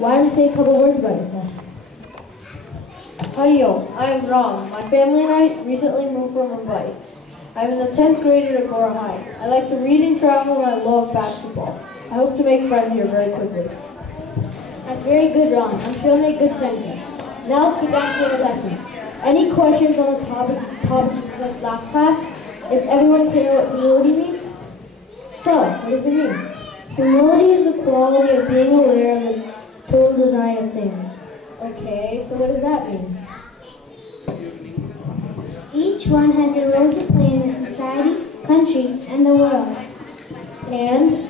Why don't you say a couple words about yourself? Howdy-o, I am Ram. My family and I recently moved from Mumbai. I'm in the 10th grade at Agora High. I like to read and travel and I love basketball. I hope to make friends here very quickly. That's very good, Ram. I'm sure you'll make good friends here. Now let's get back to your lessons. Any questions on the topic of this last class? Is everyone clear what humility means? So, what does it mean? Humility is the quality of being aware of the total design of things. Okay, so what does that mean? Each one has a role to play in the society, country, and the world. And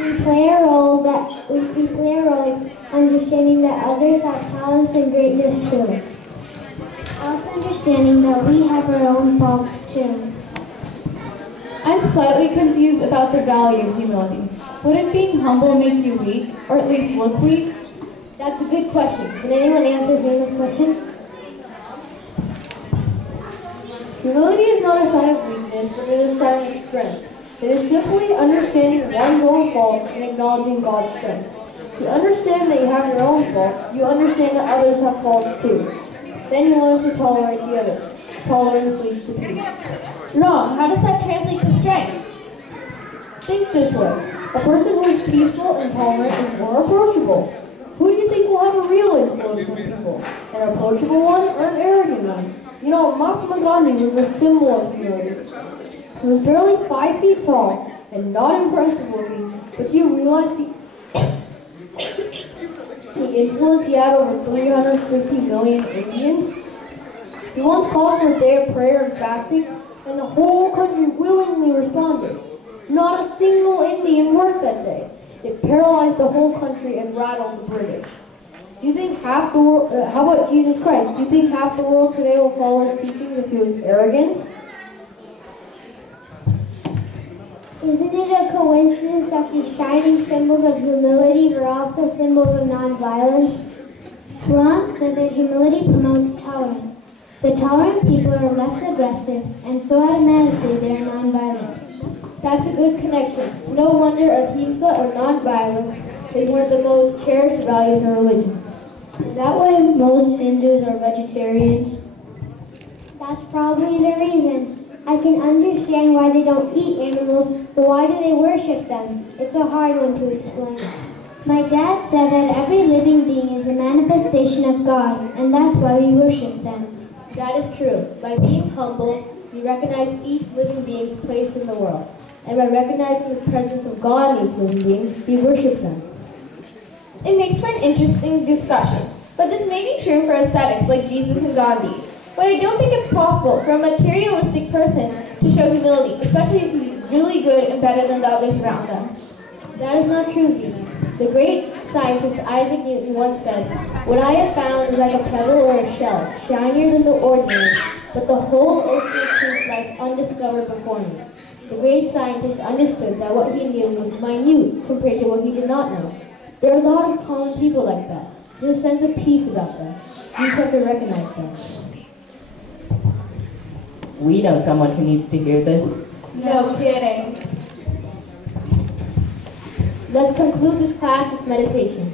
We play a role in understanding that others have talents and greatness too. Also understanding that we have our own faults too. I'm slightly confused about the value of humility. Wouldn't being humble make you weak, or at least look weak? that's a good question. Can anyone answer Hannah's question? Humility is not a sign of weakness, but it is a sign of strength. It is simply understanding one's own faults and acknowledging God's strength. You understand that you have your own faults. You understand that others have faults too. Then you learn to tolerate the others. Tolerance leads to peace. Wrong. How does that translate to strength? Think this way. A person who is peaceful and tolerant is more approachable. Who do you think will have a real influence on people? An approachable one or an arrogant one? You know, Mahatma Gandhi was a symbol of humility. He was barely 5 feet tall and not impressive looking, but do you realize the influence he had over 350 million Indians? He once called for a day of prayer and fasting, and the whole country willingly responded. Not a single Indian worked that day. It paralyzed the whole country and rattled the British. Do you think half the world, how about Jesus Christ? Do you think half the world today will follow his teachings if he was arrogant? Isn't it a coincidence that these shining symbols of humility were also symbols of nonviolence? Ram said that humility promotes tolerance. The tolerant people are less aggressive, and so automatically they are nonviolent. That's a good connection. It's no wonder ahimsa or nonviolence is one of the most cherished values in religion. Is that why most Hindus are vegetarians? That's probably the reason. I can understand why they don't eat animals, but why do they worship them? It's a hard one to explain. My dad said that every living being is a manifestation of God, and that's why we worship them. That is true. By being humble, we recognize each living being's place in the world. And by recognizing the presence of God in each living being, we worship them. It makes for an interesting discussion, but this may be true for ascetics like Jesus and Gandhi. But I don't think it's possible for a materialistic person to show humility, especially if he's really good and better than the others around them. That is not true, Dina. The great scientist Isaac Newton once said, "What I have found is like a pebble or a shell, shinier than the ordinary, but the whole ocean of truth lies undiscovered before me." The great scientist understood that what he knew was minute compared to what he did not know. There are a lot of common people like that. There's a sense of peace about them. You just have to recognize them. We know someone who needs to hear this. No kidding. Let's conclude this class with meditation.